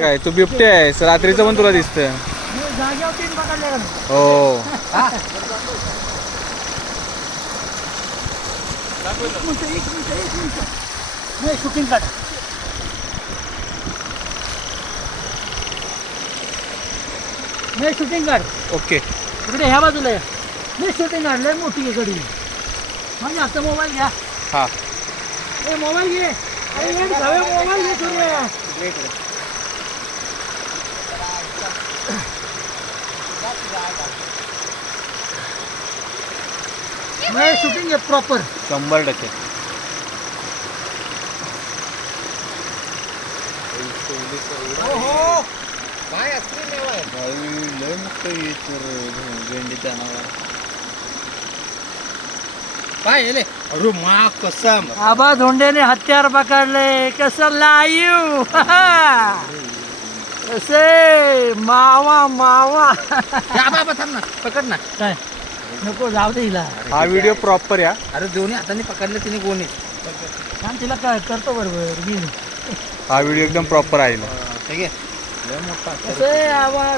काय तू बिबटे आहेस रात्रीचं पण तुला दिसतं. जाग्यावर 3 पकडले. हो एक मिनिट. नाही शूटिंग काढ. नाही शूटिंग काढ. ओके. इकडे ह्या बाजूला या. नाही शूटिंग काढ. लय मोठी आहे गडी. माझ्या हातचा मोबाईल घ्या. हा ए मोबाईल घे. अरे ये मोबाईल घे सूर्या. नाही शूटिंग आहे प्रॉपर. 100%. काय असली लय मोठं भेंडीच्या नावा काय येले अरे मा कसम आबा धोंड्याने हत्यार पकडले. कसं लाईव कसे मावा मावा. बाबा थांब ना पकड ना काय नको जाऊ दे हिला. हा व्हिडिओ प्रॉपर या. अरे दोन्ही हाताने पकडले तिने कोणी थांब तिला काय करतो बरोबर मी. हा व्हिडिओ एकदम प्रॉपर आहे. ठीक आहे लय मोठा कसे आबा